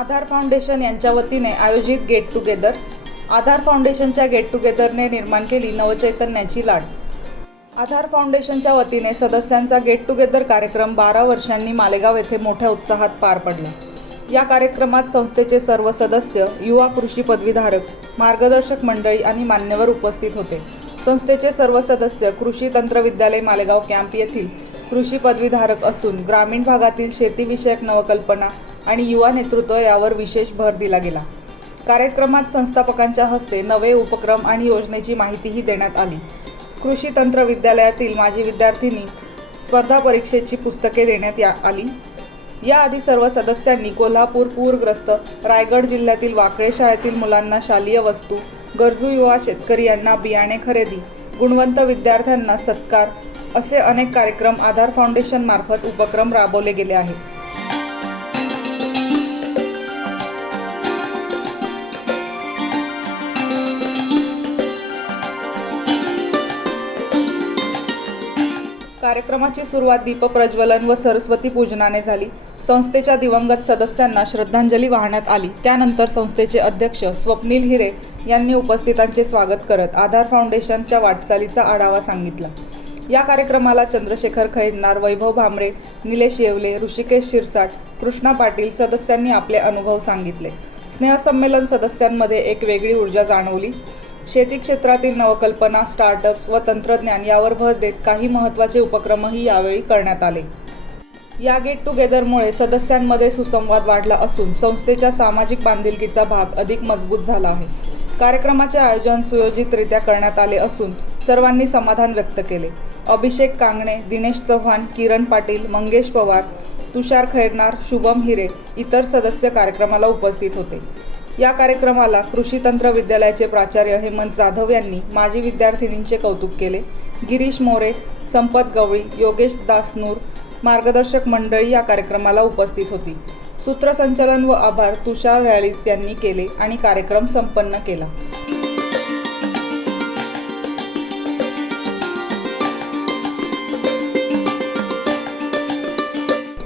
आधार foundation यांच्या वतीने आयोजित गेट टुगेदर आधार फाउंडेशनच्या गेट टुगेदरने निर्माण केली नवचैतन्याची लाट. आधार फाउंडेशनच्या वतीने सदस्यांचा गेट टुगेदर कार्यक्रम बारा वर्षांनी मालेगाव येथे मोठ्या उत्साहात पार पडला. या कार्यक्रमात संस्थेचे सर्व सदस्य युवा कृषी पदवीधारक मार्गदर्शक मंडळी आणि मान्यवर उपस्थित होते. संस्थेचे सर्व सदस्य कृषी तंत्रविद्यालय मालेगाव कॅम्प येथील कृषी पदवीधारक असून ग्रामीण भागातील शेतीविषयक नवकल्पना आणि युवा नेतृत्व यावर विशेष भर दिला गेला. कार्यक्रमात संस्थापकांच्या हस्ते नवे उपक्रम आणि योजनेची माहितीही देण्यात आली. कृषी तंत्र विद्यालयातील माजी विद्यार्थिनी स्पर्धा परीक्षेची पुस्तके देण्यात या आली. याआधी सर्व सदस्यांनी कोल्हापूर पूरग्रस्त रायगड जिल्ह्यातील वाकळे शाळेतील मुलांना शालेय वस्तू गरजू युवा शेतकरी यांना बियाणे खरेदी गुणवंत विद्यार्थ्यांना सत्कार असे अनेक कार्यक्रम आधार फाउंडेशन मार्फत उपक्रम राबवले गेले आहेत. कार्यक्रमाची सुरुवात दीपप्रज्वलन व सरस्वती पूजनाने झाली. संस्थेच्या दिवंगत सदस्यांना श्रद्धांजली वाहण्यात आली. त्यानंतर संस्थेचे अध्यक्ष स्वप्नील हिरे यांनी उपस्थितांचे स्वागत करत आधार फाउंडेशनच्या वाटचालीचा आढावा सांगितला. या कार्यक्रमाला चंद्रशेखर खैरनार वैभव भामरे निलेश येवले ऋषिकेश शिरसाट कृष्णा पाटील सदस्यांनी आपले अनुभव सांगितले. स्नेहसंमेलन सदस्यांमध्ये एक वेगळी ऊर्जा जाणवली. शेती क्षेत्रातील नवकल्पना स्टार्टअप्स व तंत्रज्ञान यावर भर देत काही महत्त्वाचे उपक्रमही यावेळी करण्यात आले. या गेट टुगेदरमुळे सदस्यांमध्ये सुसंवाद वाढला असून संस्थेच्या सामाजिक बांधिलकीचा भाग अधिक मजबूत झाला आहे. कार्यक्रमाचे आयोजन सुयोजितरित्या करण्यात आले असून सर्वांनी समाधान व्यक्त केले. अभिषेक कांगणे दिनेश चव्हाण किरण पाटील मंगेश पवार तुषार खैरनार शुभम हिरे इतर सदस्य कार्यक्रमाला उपस्थित होते. या कार्यक्रमाला कृषी तंत्र विद्यालयाचे प्राचार्य हेमंत जाधव यांनी माजी विद्यार्थिनींचे कौतुक केले. गिरीश मोरे संपत गवळी योगेश दासनूर मार्गदर्शक मंडळी या कार्यक्रमाला उपस्थित होती. सूत्रसंचालन व आभार तुषार रॅलिस यांनी केले आणि कार्यक्रम संपन्न केला.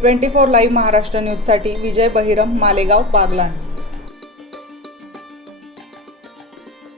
ट्वेंटी फोर लाईव्ह महाराष्ट्र न्यूजसाठी विजय बहिरम मालेगाव बागलाण